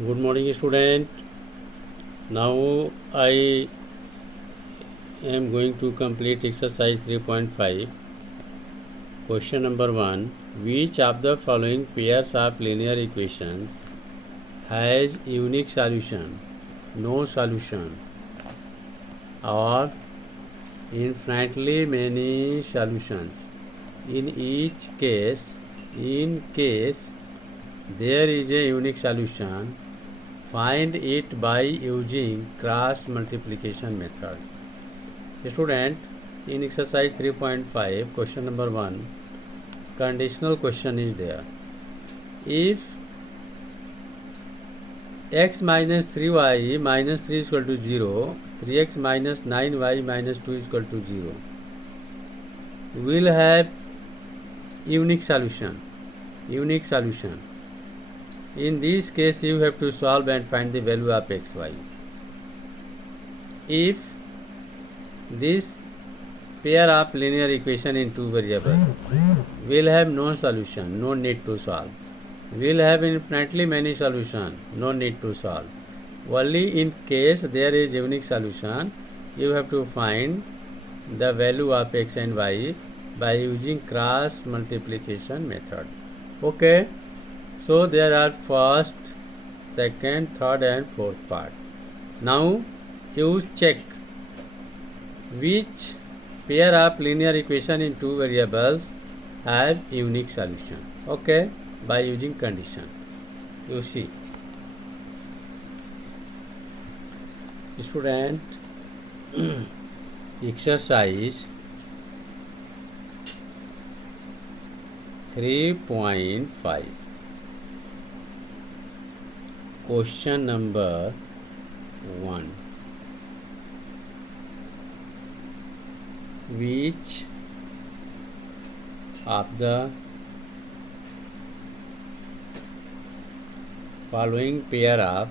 Good morning, student. Now I am going to complete exercise 3.5. Question number 1. Which of the following pairs of linear equations has unique solution, no solution, or infinitely many solutions? In case there is a unique solution, find it by using cross multiplication method. Student, in exercise 3.5, question number 1, conditional question is there. If x minus 3y minus 3 is equal to 0, 3x minus 9y minus 2 is equal to 0, we will have unique solution. In this case, you have to solve and find the value of xy. If this pair of linear equation in two variables will have no solution, no need to solve. Will have infinitely many solution, no need to solve. Only in case there is unique solution, you have to find the value of x and y by using cross multiplication method. Okay, so there are first, second, third and fourth part. Now you check which pair of linear equation in two variables have unique solution. Okay, by using condition. You see, student, exercise 3.5, question number 1. Which of the following pair of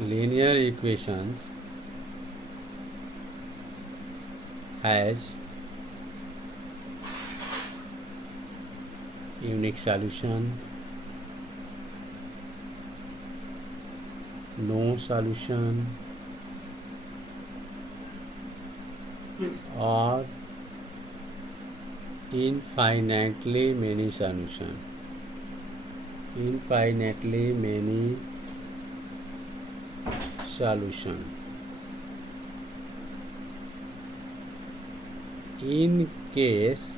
linear equations has unique solution, no solution, or infinitely many solution? In case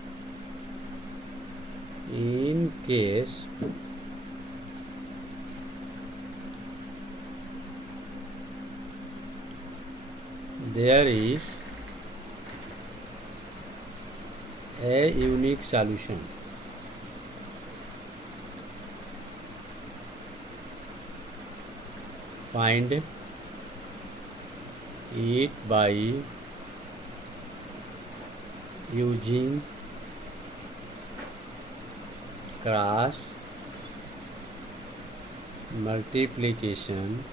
there is a unique solution, find it by using cross multiplication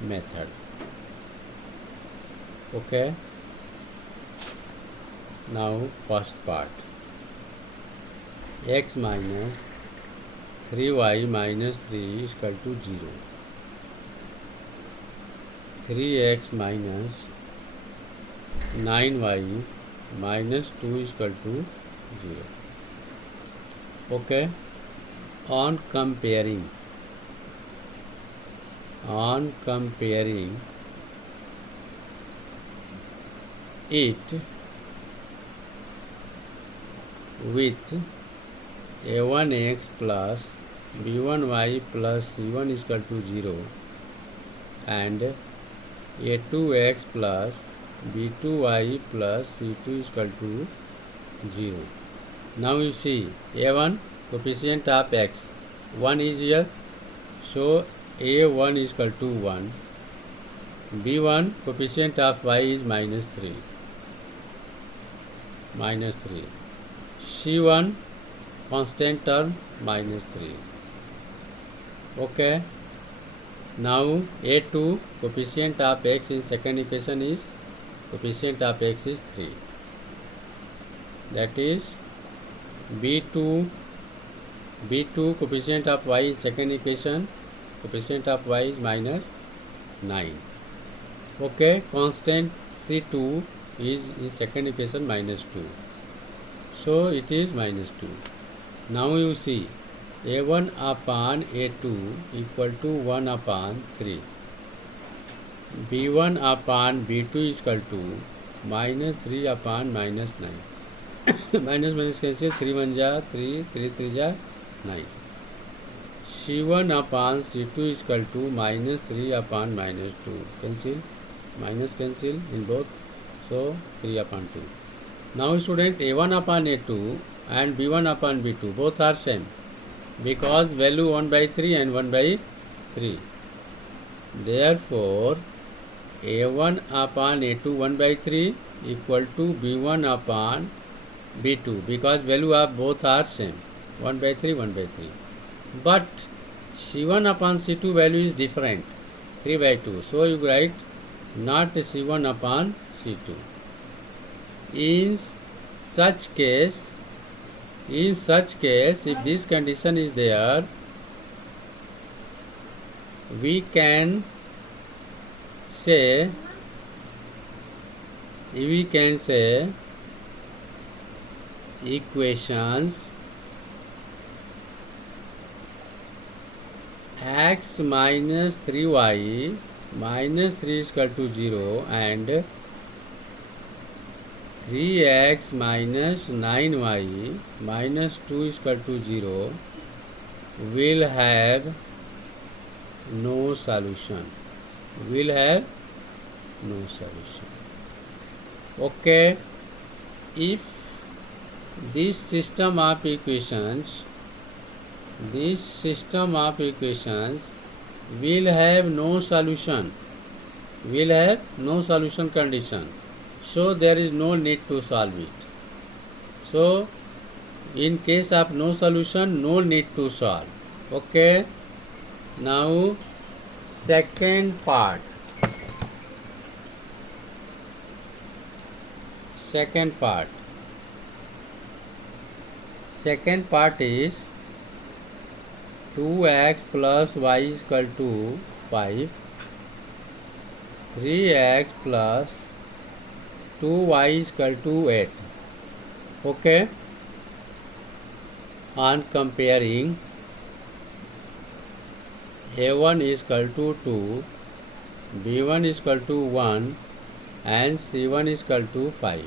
method. Okay, now first part. X minus 3y minus 3 is equal to 0. 3x minus 9y minus 2 is equal to 0. Okay, on comparing it with a1x plus b1y plus c1 is equal to 0 and a2x plus b2y plus c2 is equal to 0. Now you see, a1 coefficient of x 1 is here, so a1 is equal to 1. b1 coefficient of y is minus 3. c1 constant term minus 3. Okay, Now A2 coefficient of x in second equation is coefficient of x is 3. That is B2 coefficient of y in second equation, coefficient of y is minus 9. Okay, constant C2 is in second equation minus 2. So it is minus 2. Now you see A1 upon A2 equal to 1 upon 3. B1 upon B2 is equal to minus 3 upon minus 9. minus minus cancel, 3 1 ja 3, 3 3 ja 9. C1 upon C2 is equal to minus 3 upon minus 2. Cancel, minus cancel in both. So 3 upon 2. Now student, A1 upon A2 and B1 upon B2 both are same, because value 1 by 3 and 1 by 3. Therefore A1 upon A2 1 by 3 equal to B1 upon B2, because value of both are same, 1 by 3 1 by 3. But C1 upon C2 value is different, 3 by 2. So you write not C1 upon C2. In such case, if this condition is there, we can say equations x minus 3y minus 3 is equal to 0 and 3x minus 9y minus 2 is equal to 0 will have no solution. Okay, if this system of equations will have no solution condition, so there is no need to solve it. So in case of no solution, no need to solve. Okay, now second part is 2x plus y is equal to 5, 3x plus 2y is equal to 8. Okay, on comparing, A1 is equal to 2, B1 is equal to 1 and C1 is equal to 5.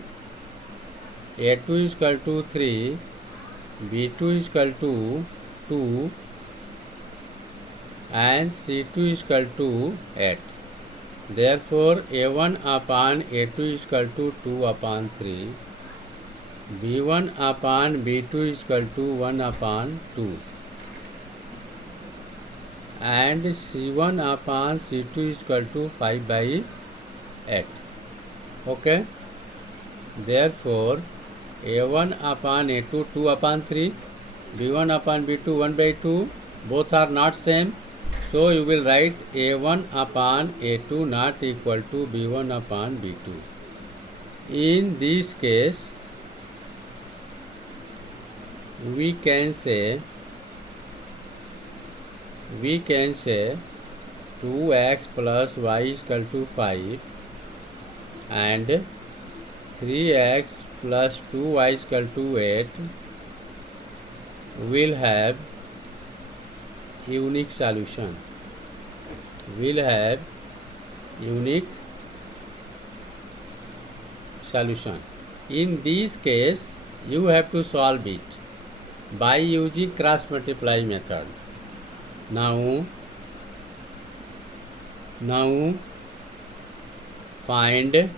A2 is equal to 3, B2 is equal to 2 and C2 is equal to 8. Therefore A1 upon A2 is equal to 2 upon 3, B1 upon B2 is equal to 1 upon 2 and C1 upon C2 is equal to 5 by 8. Okay, therefore A1 upon A2 2 upon 3, B1 upon B2 1 by 2, both are not same. So you will write A1 upon A2 not equal to B1 upon B2. In this case, we can say 2x plus y is equal to 5 and 3x plus 2y is equal to 8 will have unique solution. In this case, you have to solve it by using cross multiply method. Now find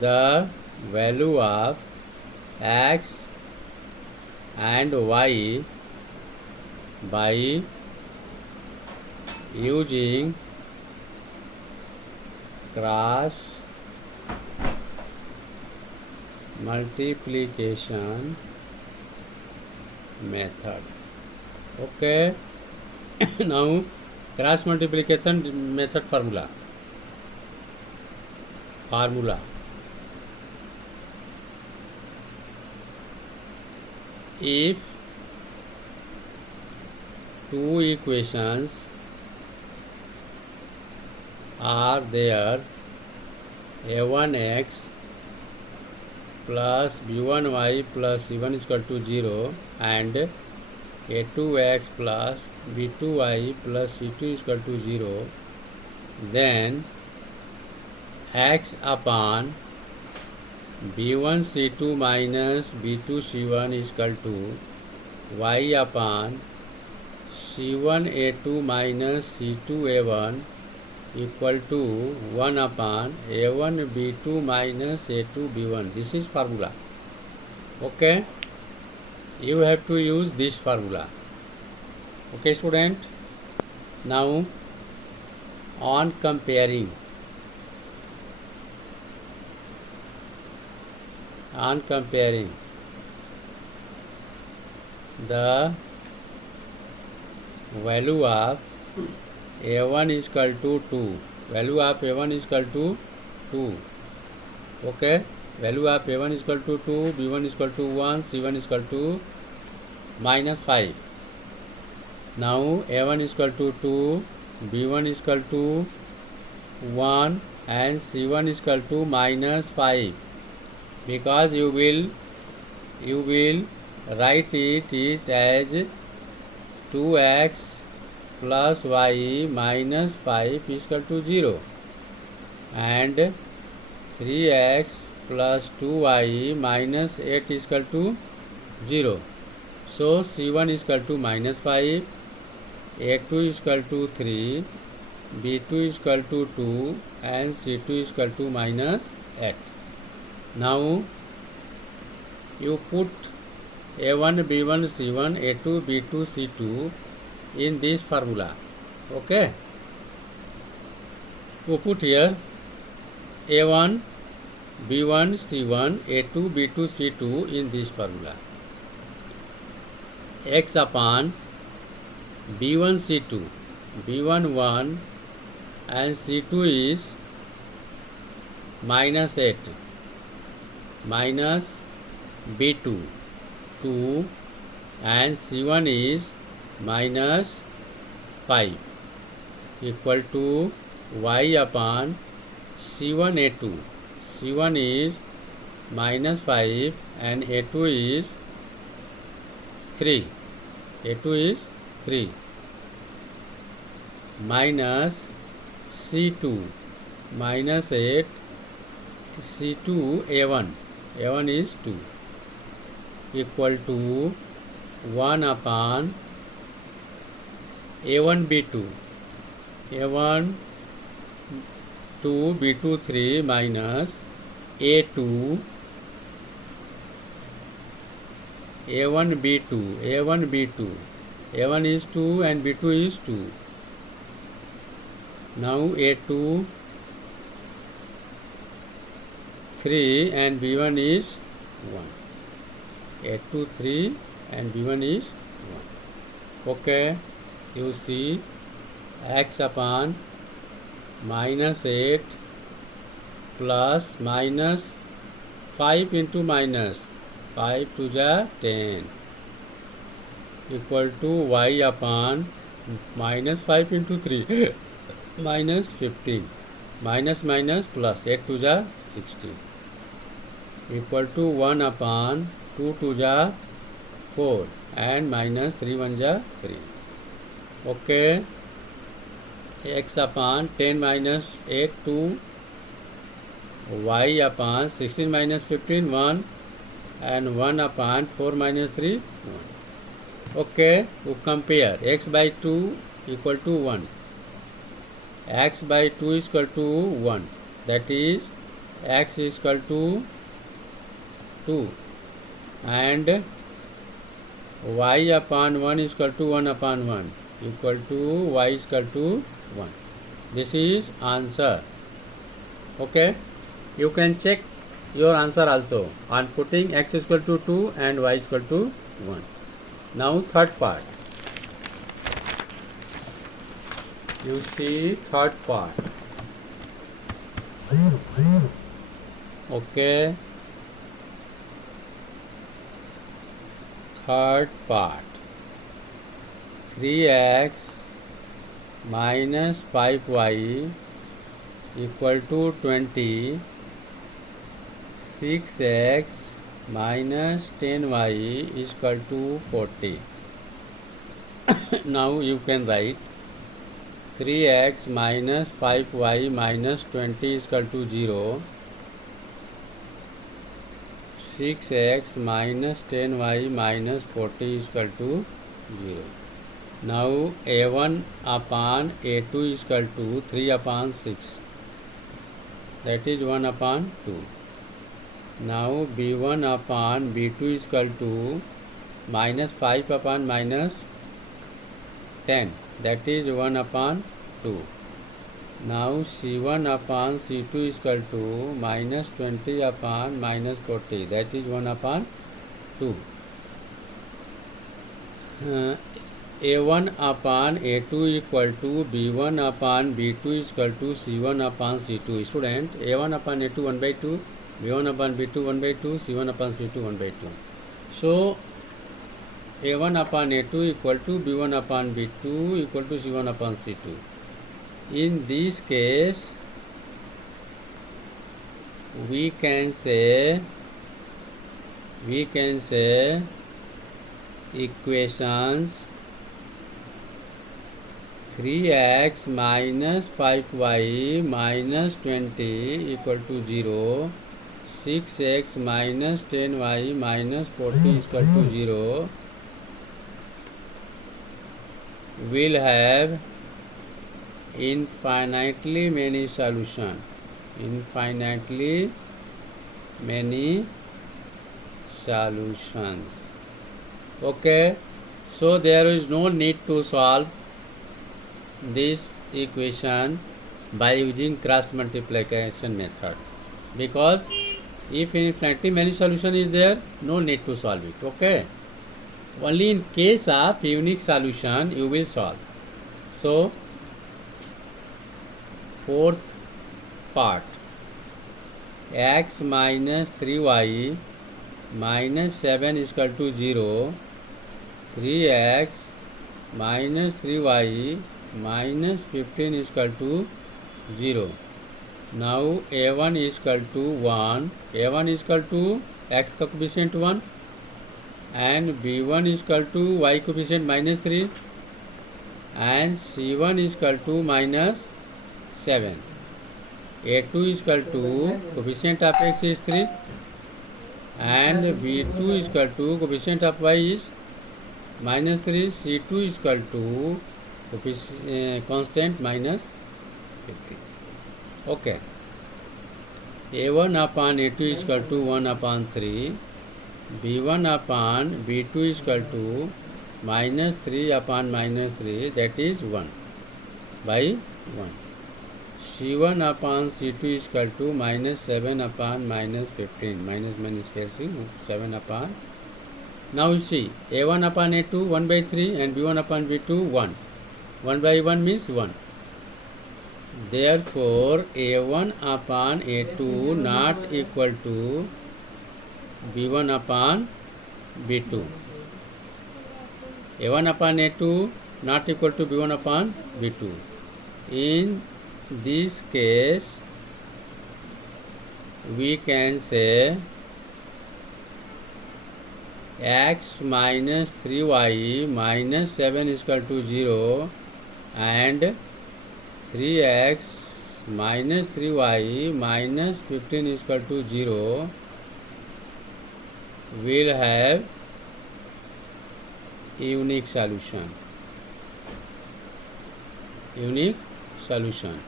the value of x and y by using cross multiplication method. Okay, Now cross multiplication method formula. If two equations are there, a1x plus b1y plus c1 is equal to 0 and a2x plus b2y plus c2 is equal to 0, then x upon b1 c2 minus b2 c1 is equal to y upon c1 a2 minus c2 a1 equal to 1 upon a1 b2 minus a2 b1. This is formula. Okay, you have to use this formula. Okay student, now on comparing the value of a1 is equal to 2, value of a1 is equal to 2, okay, value of a1 is equal to 2, b1 is equal to 1, c1 is equal to minus 5. Now a1 is equal to 2, b1 is equal to 1 and c1 is equal to minus 5, because you will write it as 2x plus y minus 5 is equal to 0 and 3x plus 2y minus 8 is equal to 0. So c1 is equal to minus 5, a2 is equal to 3, b2 is equal to 2 and c2 is equal to minus 8. Now you put a1 b1 c1 a2 b2 c2 in this formula. Okay, you put here a1 b1 c1 a2 b2 c2 in this formula. X upon b1 c2, b1 1 and c2 is minus 8 minus b2 2 and c1 is minus 5 equal to y upon c1 a2, c1 is minus 5 and a2 is 3, a2 is 3 minus c2 minus 8 c2 a1, a1 is 2 equal to 1 upon a1 b2, a1 2 b2 3 minus a2 a1 b2, a1 b2, a1 is 2 and b2 is 2. Now a2 3 and b1 is 1, a2 3 and b1 is 1. Okay, you see x upon minus 8 plus minus 5 into minus 5 to the 10 equal to y upon minus 5 into 3 minus 15 minus minus plus 8 to the 16 equal to 1 upon 2 to the 4 and minus 3 1 the 3. Okay, x upon 10 minus 8 2, y upon 16 minus 15 1 and 1 upon 4 minus 3 1. Okay, we compare x by 2 equal to 1, x by 2 is equal to 1, that is x is equal to 2 and y upon 1 is equal to 1 upon 1 equal to y is equal to 1. This is answer. Okay, you can check your answer also on putting x is equal to 2 and y is equal to 1. Now third part. You see third part. Okay. Third part. 3x minus 5y equal to 20. 6x minus 10y is equal to 40. Now you can write 3x minus 5y minus 20 is equal to 0. 6x minus 10y minus 40 is equal to 0. Now a1 upon a2 is equal to 3 upon 6. That is 1 upon 2. Now b1 upon b2 is equal to minus 5 upon minus 10. That is 1 upon 2. Now c1 upon c2 is equal to minus 20 upon minus 40. That is 1 upon 2. A1 upon A2 equal to B1 upon B2 is equal to C1 upon C2. Student, A1 upon A2 1 by 2, B1 upon B2 1 by 2, C1 upon C2 1 by 2. So, A1 upon A2 equal to B1 upon B2 equal to C1 upon C2. In this case, we can say equations 3x minus 5y minus 20 equal to 0, 6x minus 10y minus 40 is equal to 0 will have infinitely many solutions. Infinitely many solutions. Okay, so there is no need to solve this equation by using cross multiplication method, because if infinitely many solution is there, no need to solve it. Okay, only in case of unique solution you will solve. So fourth part, x minus 3y minus 7 is equal to 0, 3x minus 3y minus 15 is equal to 0. Now a1 is equal to 1, a1 is equal to x coefficient 1 and b1 is equal to y coefficient minus 3 and c1 is equal to minus 7. A2 is equal to coefficient of x is 3 and b2 is equal to coefficient of y is minus 3, c2 is equal to constant minus 50. Okay, a1 upon a2 is equal to 1 upon 3, b1 upon b2 is equal to minus 3 upon minus 3, that is 1 by 1. c1 upon c2 is equal to minus 7 upon minus 15, minus minus cancel, 7 upon. Now you see, a1 upon a2 1 by 3 and b1 upon b2 1. 1 by 1 means 1. Therefore, a1 upon a2 not equal to b1 upon b2. a1 upon a2 not equal to b1 upon b2. In this case, we can say x minus 3y minus 7 is equal to 0 and 3x minus 3y minus 15 is equal to 0 will have unique solution. Unique solution.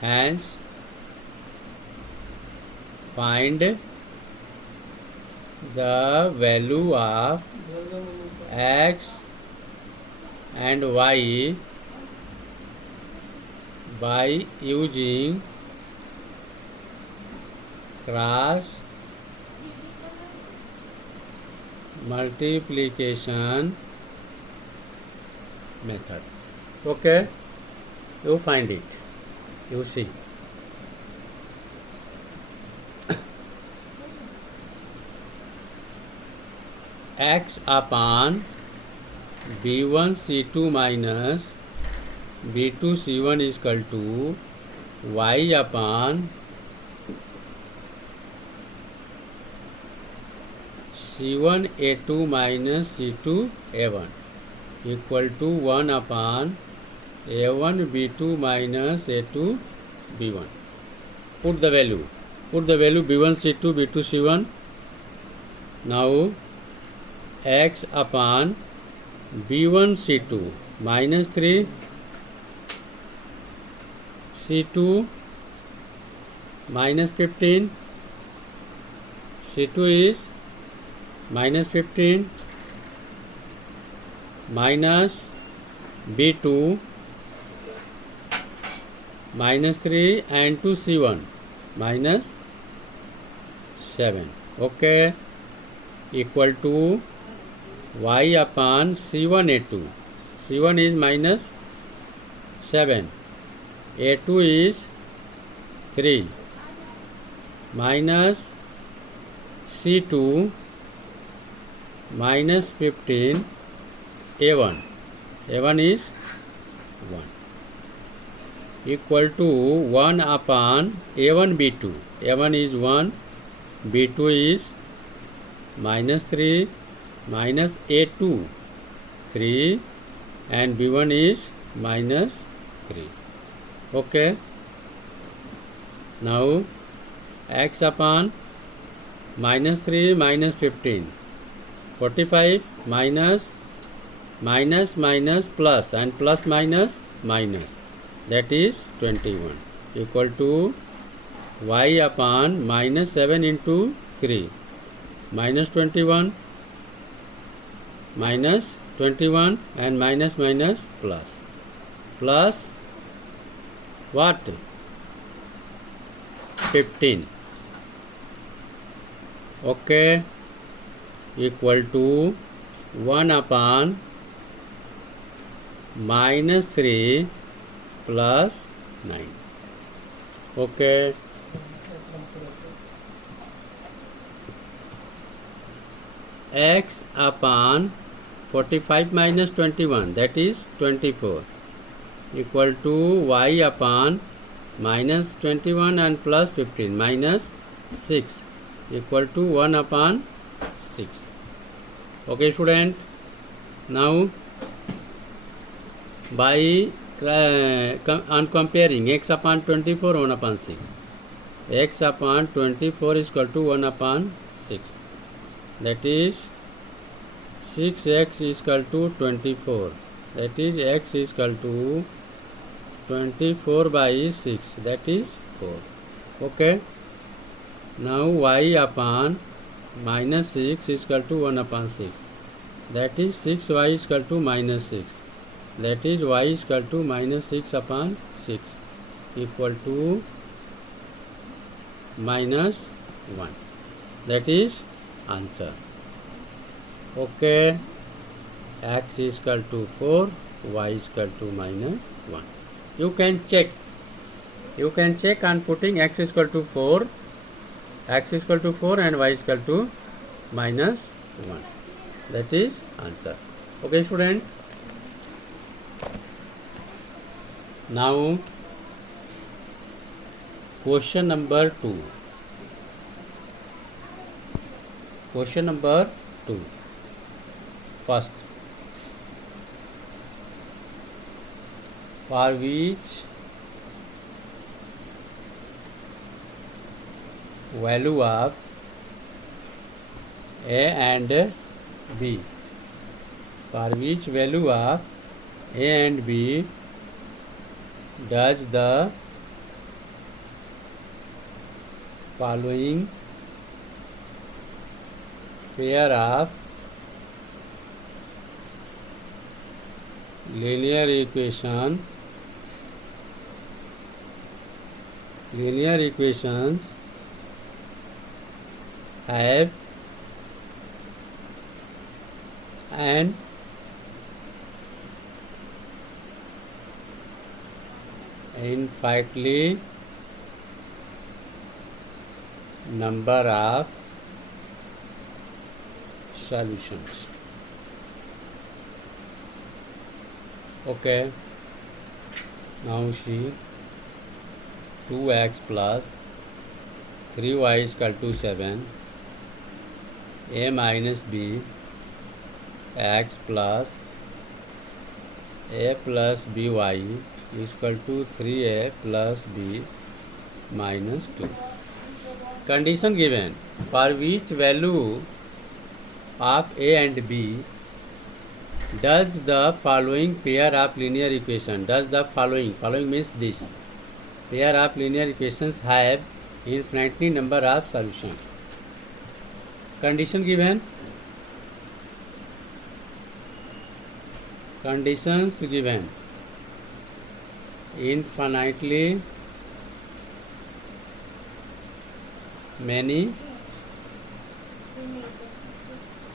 Hence, find the value of x and y by using cross multiplication method. Okay, You find it. You see. X upon B1 C2 minus B2 C1 is equal to Y upon C1 A2 minus C2 A1 equal to 1 upon A1 B2 minus A2 B1. Put the value B1 C2 B2 C1. Now X upon B1 C2 minus 3 C2 minus 15. C2 is minus 15 minus B2 minus 3 and 2 C1 minus 7. Okay, equal to Y upon C1 A2. C1 is minus 7. A2 is 3 minus C2 minus 15 A1. A1 is 1 equal to 1 upon A1 B2. A1 is 1, B2 is minus 3 minus A2 3 and B1 is minus 3. Okay. Now X upon minus 3 minus 15. 45 minus minus plus and plus minus minus, that is 21 equal to Y upon minus 7 into 3 minus 21 and minus minus plus what? 15. Okay, equal to 1 upon minus 3 plus 9. Okay. X upon 45 minus 21, that is 24, equal to Y upon minus 21 and plus 15 minus 6 equal to 1 upon 6. Okay, student. Now by on comparing x upon 24 1 upon 6, x upon 24 is equal to 1 upon 6, that is 6x is equal to 24, that is x is equal to 24 by 6, that is 4. Okay. Now y upon minus 6 is equal to 1 upon 6, that is 6y is equal to minus 6, that is y is equal to minus 6 upon 6 equal to minus 1, that is answer. Okay, x is equal to 4, y is equal to minus 1. You can check on putting x is equal to 4 and y is equal to minus 1, that is answer. Okay, student. Now question number 2. Question number 2. First, for which value of A and B, for which value of A and B does the following pair of linear equations have an infinitely number of solutions. Okay, now see 2x plus 3y is equal to 7, a minus b x plus a plus by is equal to 3a plus b minus 2. Condition given for which value of a and b does the following pair of linear equation, does the following means this pair of linear equations have infinitely number of solutions. Condition given, conditions given, infinitely many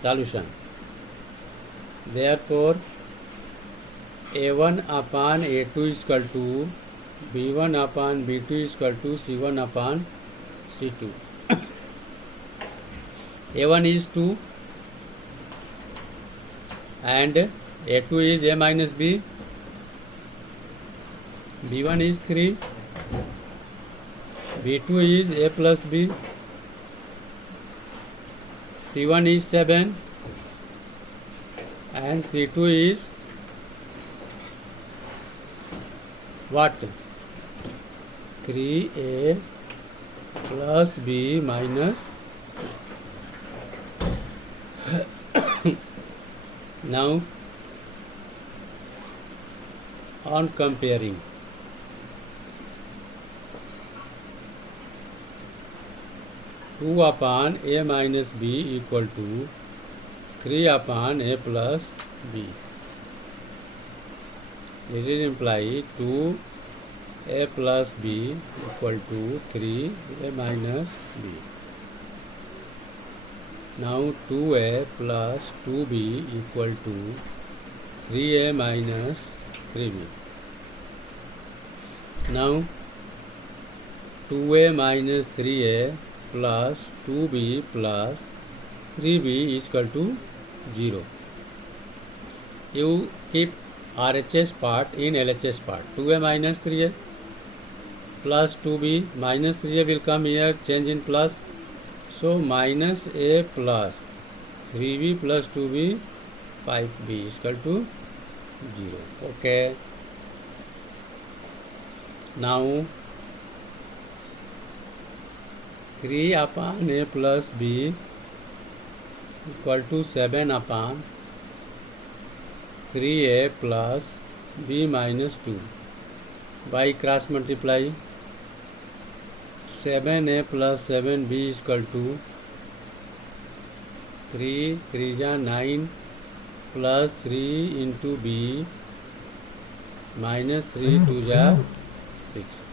solution. Therefore, a1 upon a2 is equal to b1 upon b2 is equal to c1 upon c2. a1 is 2 and a2 is a minus b, b1 is 3, b2 is a plus b, c1 is 7 and c2 is what? 3a plus b minus. Now on comparing, two upon a minus b equal to 3 upon a plus b. This is imply 2a plus b equal to 3a minus b. Now 2a plus 2b equal to 3a minus 3b. Now 2a minus 3a plus 2b plus 3b is equal to 0. You keep RHS part in LHS part. 2a minus 3a plus 2b minus 3a will come here, change in plus. So minus a plus 3b plus 2b 5b is equal to 0. Okay. Now 3 upon a plus b equal to 7 upon 3a plus b minus 2. By cross multiply, 7a plus 7b is equal to 3 3 ja 9 plus 3 into b minus 3 2 ja 6.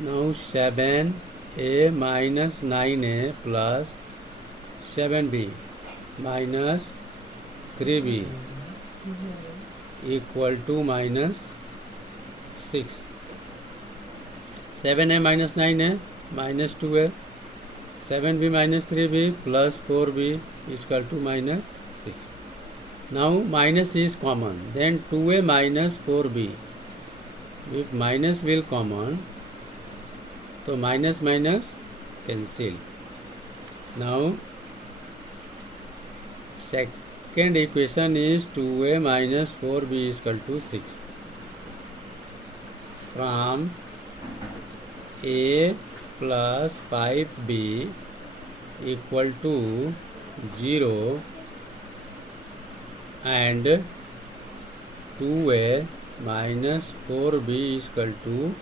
Now 7a minus 9a plus 7b minus 3b equal to minus 6. 7a minus 9a minus 2a, 7b minus 3b plus 4b is equal to minus 6. Now minus is common, then 2a minus 4b. If minus will common, so minus minus cancel. Now second equation is 2a minus 4b is equal to 6. From a plus 5b equal to 0 and 2a minus 4b is equal to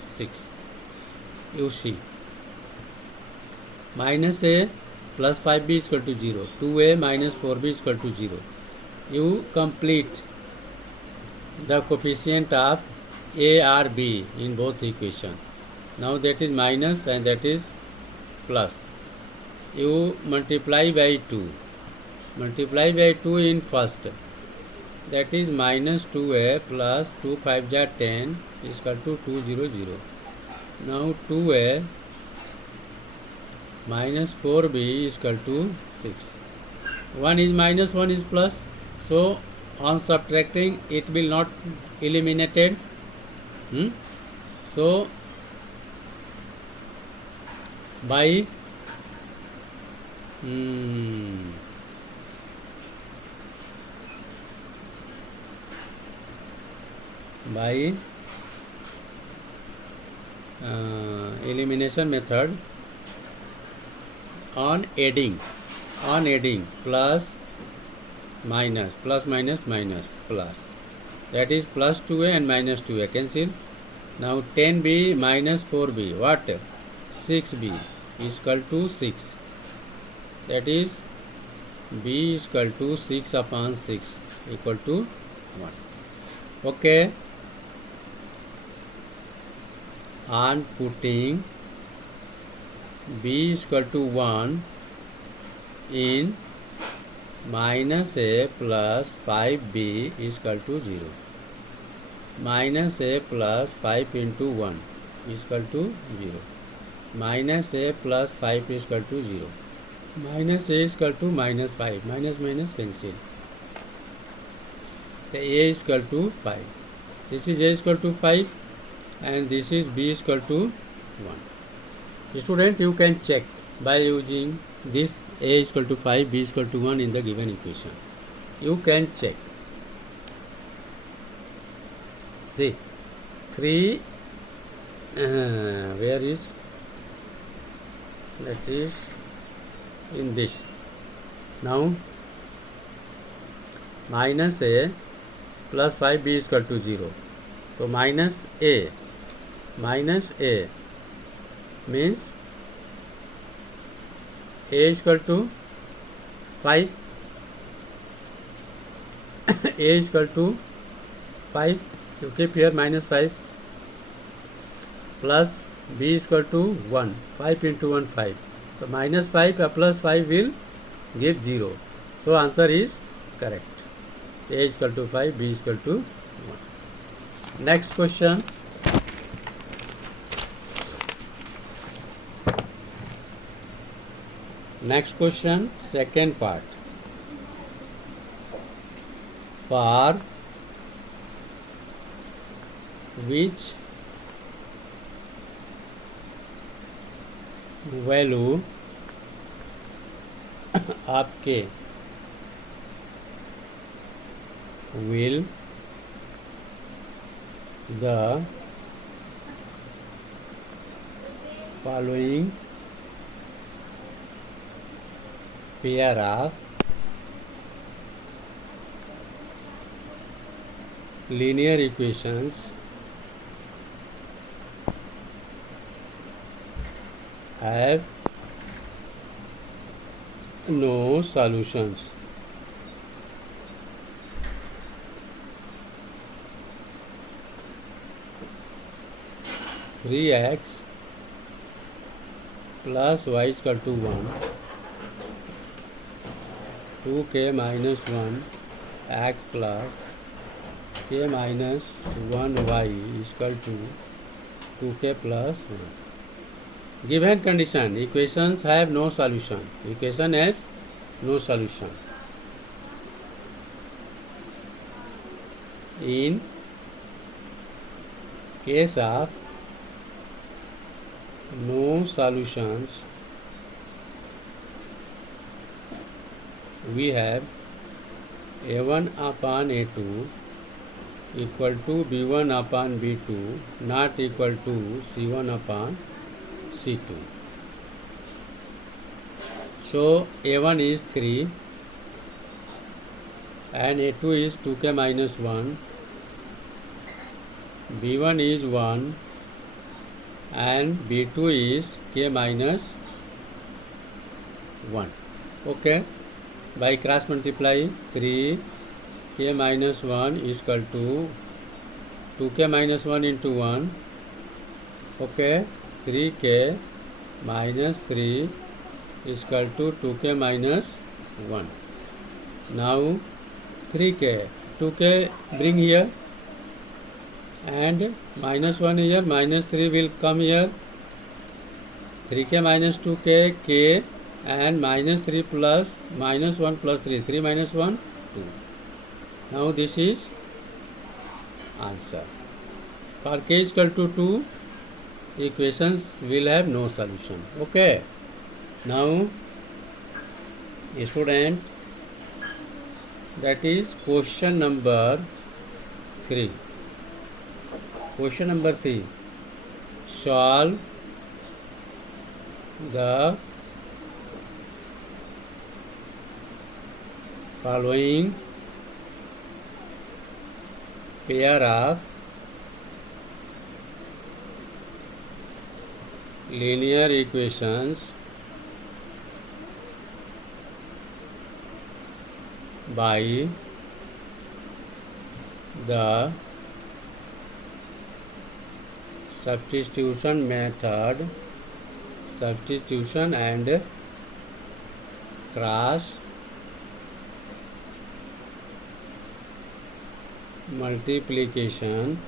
6. You see, minus a plus 5b is equal to 0, 2a minus 4b is equal to 0. You complete the coefficient of a or b in both equation. Now that is minus and that is plus. You multiply by 2. Multiply by 2 in first. that is minus 2a plus 2 5 ja 10 is equal to 200. Now 2a minus 4b is equal to 6. 1 is minus, 1 is plus. So on subtracting it will not eliminated. So by elimination method, on adding plus minus plus, that is plus 2a and minus 2a cancel. Now 10b minus 4b, what? 6b is equal to 6, that is b is equal to 6 upon 6 equal to 1. Okay, on putting b is equal to 1 in minus a plus 5b is equal to 0. Minus a plus 5 into 1 is equal to 0. Minus a plus 5 is equal to 0. Minus a is equal to minus 5. Minus cancel. The a is equal to 5. This is a is equal to 5 and this is b is equal to 1. Student, you can check by using this a is equal to 5, b is equal to 1 in the given equation. You can check. See, 3, where is, that is in this. Now minus a plus 5b is equal to 0. So minus a means a is equal to 5 a is equal to 5, you keep here minus 5, plus b is equal to 1, 5 into 1 5. So minus 5 plus 5 will give 0. So answer is correct. A is equal to 5, b is equal to 1. Next question. Next question, second part. For which value आपके will the following pair of linear equations have no solutions? 3x plus y is equal to 1, 2k minus 1 x plus k minus 1 y is equal to 2k plus 1. Given condition, equations have no solution. Equation has no solution. In case of no solutions, we have a1 upon a2 equal to b1 upon b2 not equal to c1 upon c2. So a1 is 3 and a2 is 2k minus 1, b1 is 1 and b2 is k minus 1. Okay, by cross multiply 3 k minus 1 is equal to 2k minus 1 into 1. Okay, 3k minus 3 is equal to 2k minus 1. Now 3k 2k bring here, and -1 here, -3 will come here, 3k minus 2k, k, and -3 plus -1 plus 3, 3 minus 1, 2. Now this is answer. For k is equal to 2, equations will have no solution. Okay. Now, student, that is question number 3. Question number 3. Solve the following pair of linear equations by the substitution method, substitution and cross multiplication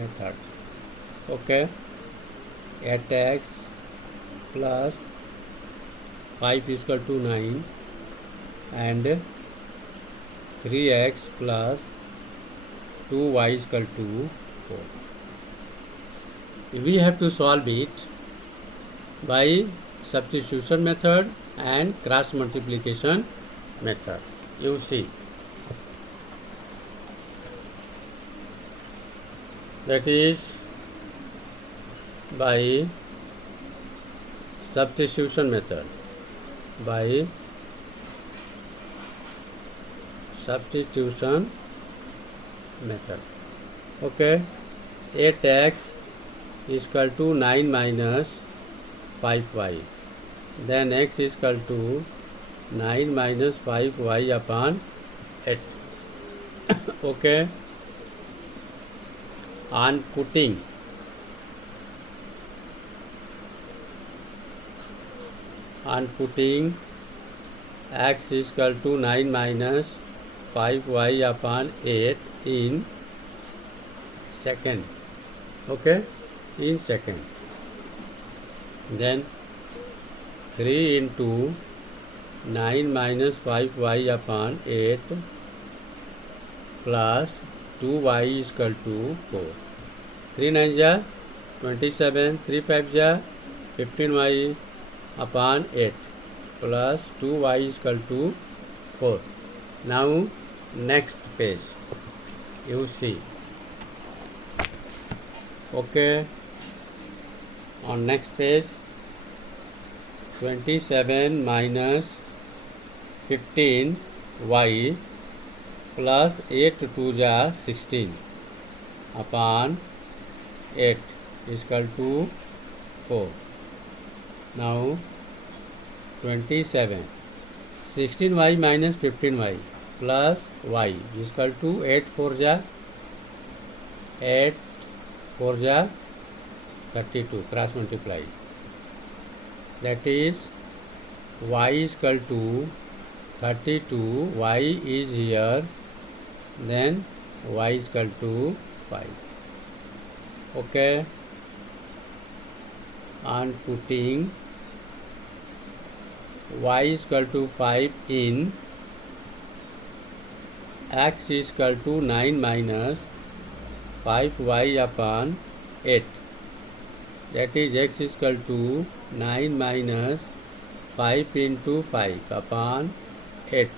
method. Okay. 8x plus 5 is equal to 9 and 3x plus 2y is equal to 4. We have to solve it by substitution method and cross multiplication method. You see, that is by substitution method. By substitution method. Okay. 8x is equal to 9 minus 5y. Then x is equal to 9 minus 5y upon 8. Okay. On putting x is equal to 9 minus 5y upon 8 in second. Okay, in second. Then 3 into 9 minus 5y upon 8 plus 2y is equal to 4. 3 9 ja 27, 3 5 ja 15y upon 8 plus 2y is equal to 4. Now next page, you see. Okay, on next page, 27 minus 15y plus 8 2 ja 16 upon 8 is equal to 4. Now 27, 16y minus 15y plus y is equal to 8 4 ja 32, cross multiply. That is y is equal to 32, y is here, then y is equal to 5. Okay, on putting y is equal to 5 in x is equal to 9 minus 5y upon 8. That is x is equal to 9 minus 5 into 5 upon 8.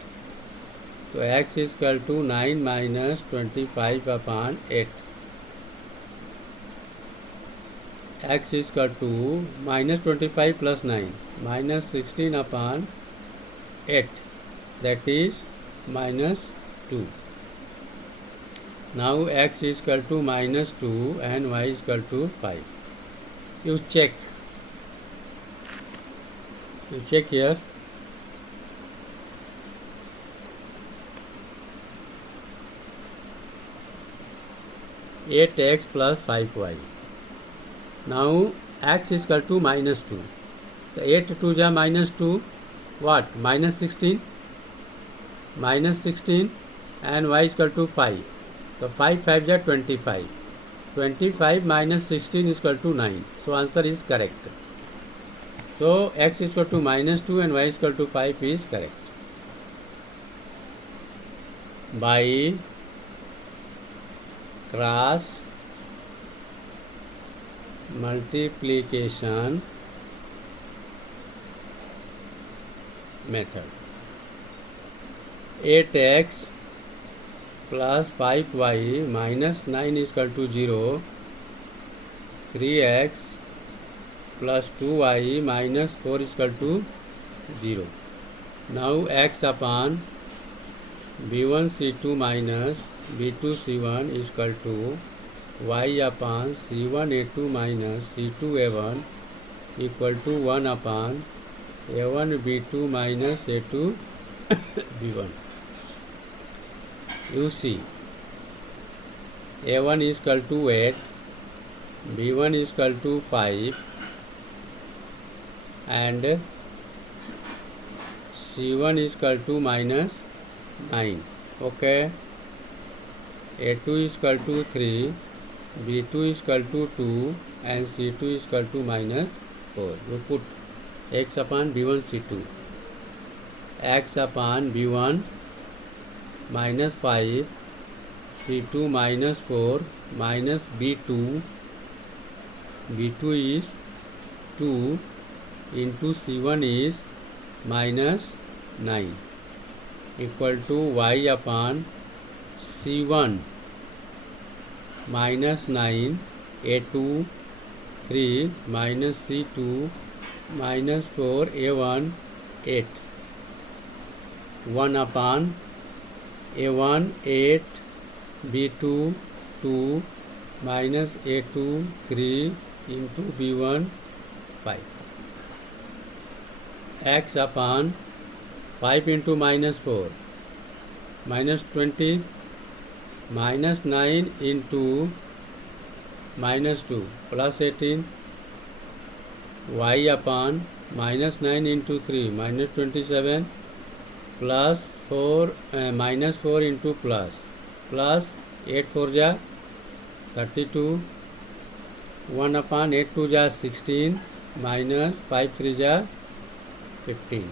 So x is equal to 9 minus 25 upon 8. X is equal to minus 25 plus 9, minus 16 upon 8. That is minus 2. Now x is equal to minus 2 and y is equal to 5. You check here. Eight x plus 5y. Now x is equal to minus 2. The 8 2 ja minus 2, what? Minus 16. minus 16 and y is equal to 5. So 5 5 is 25. 25 minus 16 is equal to 9. So answer is correct. So x is equal to minus 2 and y is equal to 5 is correct. By cross multiplication method, 8x plus 5y minus 9 is equal to 0, 3x plus 2y minus 4 is equal to 0. Now x upon b1 c2 minus b2 c1 is equal to y upon c1 a2 minus c2 a1 equal to 1 upon a1 b2 minus a2 b1. You see, a1 is equal to 8, b1 is equal to 5 and c1 is equal to minus 9. Okay, a2 is equal to 3, b2 is equal to 2 and c2 is equal to minus 4. We put x upon b1 c2, x upon b1 minus 5, c2 minus 4 minus b2, b2 is 2 into c1 is minus 9 equal to y upon c1 minus 9 a2 3 minus c2 minus 4 a1 8, 1 upon a1 8 b2 2 minus a2 3 into b1 5, x upon 5 into minus 4 minus 20 minus 9 into minus 2 plus 18, y upon minus 9 into 3 minus 27 plus 4 minus 4 into plus 8 4 ja 32, 1 upon 8 2 ja 16 minus 5 3 ja 15.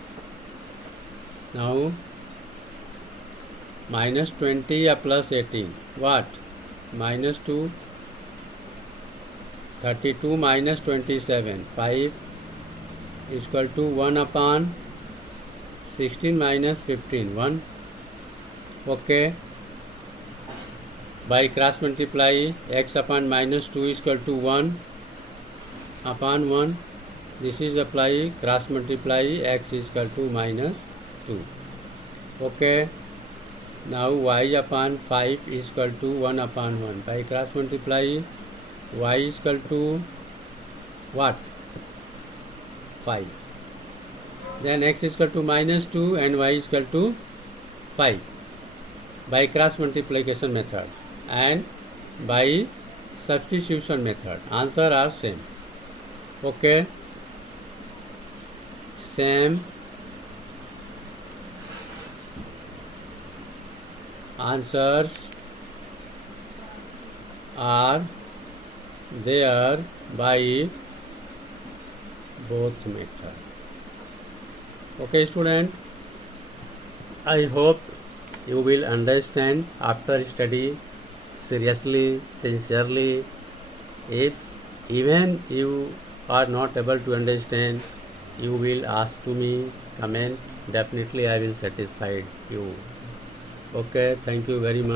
Now minus 20 plus 18, what? Minus 2, 32 minus 27, 5 is equal to 1 upon 16 minus 15, 1. Okay. By cross multiply, x upon minus 2 is equal to 1 upon 1. This is apply cross multiply, x is equal to minus 2. Okay. Now y upon 5 is equal to 1 upon 1. By cross multiply, y is equal to what? 5. Then x is equal to minus 2 and y is equal to 5 by cross multiplication method and by substitution method. Answer are same. Okay. Same answers are there by both method. Okay student, I hope you will understand after study seriously, sincerely. If even you are not able to understand, you will ask to me, comment, definitely I will satisfy you. Okay, thank you very much.